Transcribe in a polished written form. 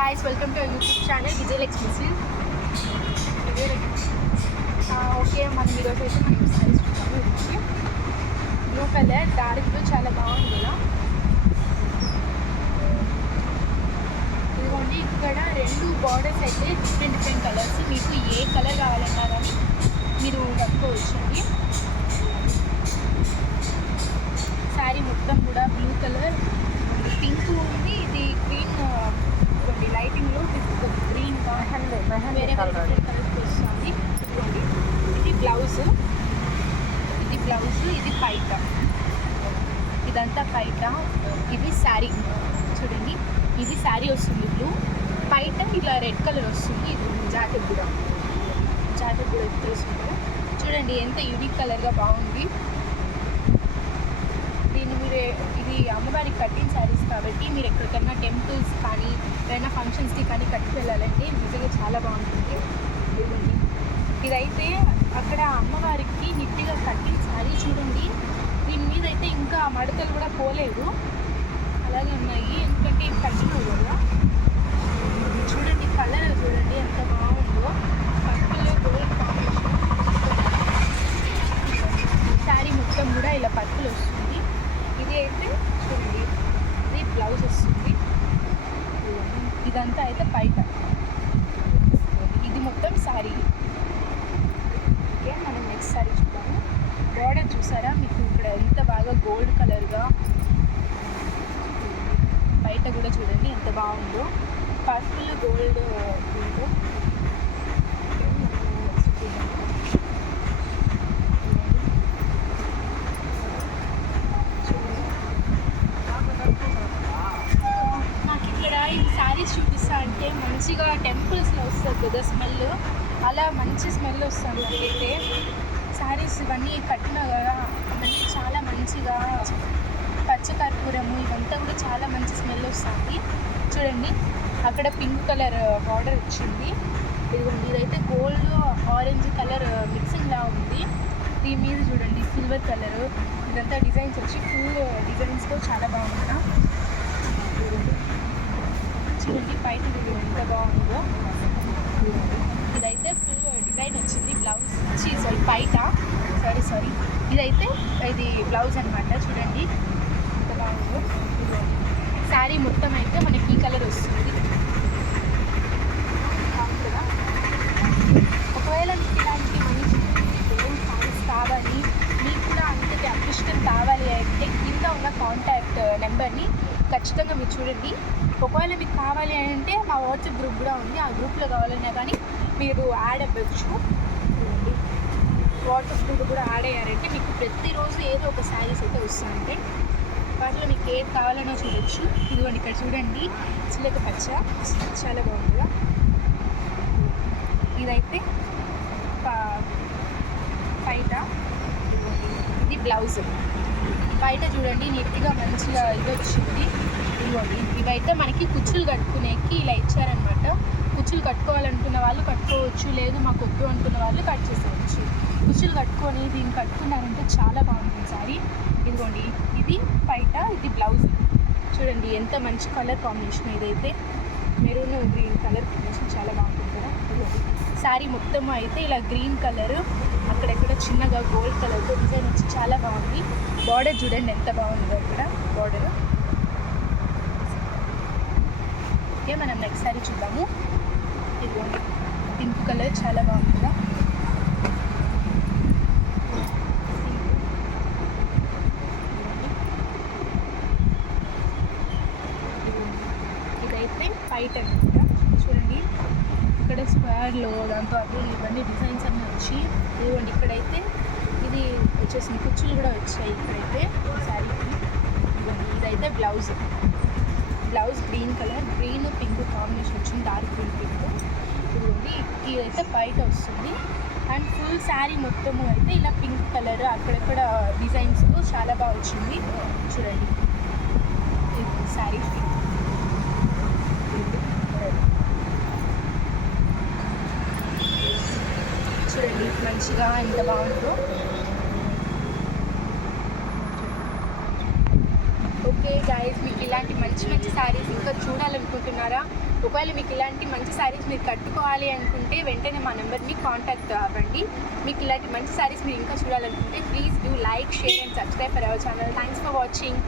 guys, welcome to our YouTube channel Vijayalakshmi. Okay మనం ఈరోజు అయితే మనం సారీస్ చూద్దాము. బ్లూ కలర్ డార్క్ బ్లూ చాలా బాగుంది కదా. ఇదిగోండి ఇక్కడ రెండు బార్డర్స్ అయితే డిఫరెంట్ కలర్స్. మీకు ఏ కలర్ కావాలన్నా కానీ మీరు కట్టుకోవచ్చండి. శారీ మొత్తం కూడా బ్లూ కలర్, పింక్ ఉంది, ఇది గ్రీన్ కొన్ని లైటింగ్లో గ్రీన్ వేరే కలర్స్ వస్తుంది. ఇది బ్లౌజ్, ఇది పైట, ఇదంతా పైట, ఇది శారీ చూడండి. ఇది శారీ వస్తుంది బ్లూ, పైట ఇలా రెడ్ కలర్ వస్తుంది. ఇది జాకెట్ కూడా తీసుకుంటారు చూడండి, ఎంత యూనిక్ కలర్గా బాగుంది. దీన్ని మీరు ఇది అమ్మవారికి కట్టిన శారీస్ కాబట్టి మీరు ఎక్కడికన్నా టెంపుల్స్ కానీ ఏదైనా ఫంక్షన్స్కి కానీ కట్టి వెళ్ళాలంటే నిజంగా చాలా బాగుంటుంది. ఇదైతే అక్కడ అమ్మవారికి నీట్గా కట్టిన శారీ చూడండి. దీని మీద అయితే ఇంకా మడతలు కూడా పోలేదు, అలాగే ఉన్నాయి. ఎందుకంటే ఇది కట్టినవి కదా. చూడండి కలర్ చూడండి ఎంత బాగుందో, పర్పుల్ గోల్డ్ కాంబినేషన్. శారీ మొత్తం కూడా ఇలా పర్పుల్ వస్తుంది. ఇది అయితే చూడండి, ఇది బ్లౌజ్ వస్తుంది. ఇదంతా అయితే పైట, ఇది మొత్తం శారీ. ఓకే, మనం నెక్స్ట్ శారీ చూద్దాము. బార్డర్ చూసారా మీకు ఇక్కడ ఎంత బాగా గోల్డ్ కలర్గా, బయట కూడా చూడండి ఎంత బాగుందో, పర్పుల్ గోల్డ్ ఉందో. నాకు ఇక్కడ ఈ శారీస్ చూపిస్తా అంటే మంచిగా టెంపుల్స్లో వస్తుంది కదా స్మెల్, అలా మంచి స్మెల్ వస్తుంది. నాకైతే శారీస్ ఇవన్నీ కట్టినా కదా అవన్నీ చాలా మంచిగా పచ్చకర్పూరము ఇవంతా కూడా చాలా మంచి స్మెల్ వస్తుంది. చూడండి అక్కడ పింక్ కలర్ బార్డర్ వచ్చింది. ఇదిగోండి ఇదైతే గోల్డ్ ఆరెంజ్ కలర్ మిక్సింగ్లా ఉంది. దీని మీద చూడండి సిల్వర్ కలర్, ఇదంతా డిజైన్స్ వచ్చి ఫుల్ డిజైన్స్తో చాలా బాగుంది. చూడండి బయట ఎంత బాగుందో. ఇదైతే ఫుల్ డిజైన్ వచ్చింది. బ్లౌజ్ వచ్చి పైట సారీ ఇదైతే ఇది బ్లౌజ్ అనమాట. చూడండి ఎంత బాగుందో. శారీ మొత్తం అయితే మనకి ఈ కలర్ వస్తుంది. ఒకవేళ మీకు ఇలాంటి మంచి శారీస్ కావాలి, మీకు కూడా అంతటి అదృష్టం కావాలి అంటే కింద ఉన్న కాంటాక్ట్ నెంబర్ని ఖచ్చితంగా మీరు చూడండి. ఒకవేళ మీకు కావాలి అంటే మా వాట్సాప్ గ్రూప్ కూడా ఉంది, ఆ గ్రూప్లో కావాలన్నా కానీ మీరు యాడ్ అవ్వచ్చు. వాట్సాప్ గ్రూప్ కూడా యాడ్ అయ్యారంటే మీకు ప్రతిరోజు ఏదో ఒక శారీస్ అయితే వస్తాయంటే వాటిలో మీకు ఏది కావాలనో చూడొచ్చు. ఇదిగోండి ఇక్కడ చూడండి చిలక పచ్చ చాలా బాగుందిగా. ఇదైతే పైట, ఇది బ్లౌజ్. బయట చూడండి నీట్గా మంచిగా ఇది వచ్చింది. ఇదిగోండి ఇవైతే మనకి కుచ్చులు కట్టుకునేకి ఇలా ఇచ్చారనమాట. కుచ్చులు కట్టుకోవాలనుకున్న వాళ్ళు కట్టుకోవచ్చు, లేదు మాకు వద్దు అనుకున్న వాళ్ళు కట్ చేసేవచ్చు. కుచ్చులు కట్టుకొని దీన్ని కట్టుకున్నారంటే చాలా బాగుంటుంది సారీ. ఇదిగోండి ఇది పైట, ఇది బ్లౌజ్. చూడండి ఎంత మంచి కలర్ కాంబినేషన్. ఇదైతే మెరూన్ గ్రీన్ కలర్ కాంబినేషన్ చాలా బాగుంటుంది కదా. శారీ మొత్తం అయితే ఇలా గ్రీన్ కలర్, అక్కడెక్కడ చిన్నగా గోల్డ్ కలర్తో డిజైన్ వచ్చి చాలా బాగుంది. బార్డర్ చూడండి ఎంత బాగుందో ఇక్కడ బార్డర్. ఓకే, మనం నెక్స్ట్ శారీ చూద్దాము. ఇదిగోండి పింక్ కలర్ చాలా బాగుంది కదా. ఇదైతే పైట అనమాట. చూడండి ఇక్కడ స్క్వేర్లో దాంతో అవి ఇవన్నీ డిజైన్స్ అన్నీ వచ్చి, ఇదిగోండి ఇక్కడైతే ఇది వచ్చేసింది, కుచ్చులు కూడా వచ్చాయి ఇక్కడైతే శారీకి. ఇదైతే blouse green colour, green pink combination వచ్చింది, డార్క్ గ్రీన్ పింక్. ఇదిగోండి ఇదైతే బయట వస్తుంది. అండ్ ఫుల్ శారీ మొత్తము అయితే ఇలా పింక్ కలర్, అక్కడక్కడ డిజైన్స్ చాలా బాగా వచ్చింది. చూడండి శారీ చూడండి మంచిగా ఎంత బాగుందో. ఓకే గాయస్, మీకు ఇలాంటి మంచి మంచి శారీస్ ఇంకా చూడాలనుకుంటున్నారా? ఒకవేళ మీకు ఇలాంటి మంచి శారీస్ మీరు కట్టుకోవాలి అనుకుంటే వెంటనే మా నెంబర్ని కాంటాక్ట్ అవ్వండి. మీకు ఇలాంటి మంచి శారీస్ మీరు ఇంకా చూడాలనుకుంటే please do like, share and subscribe for our channel. Thanks for watching.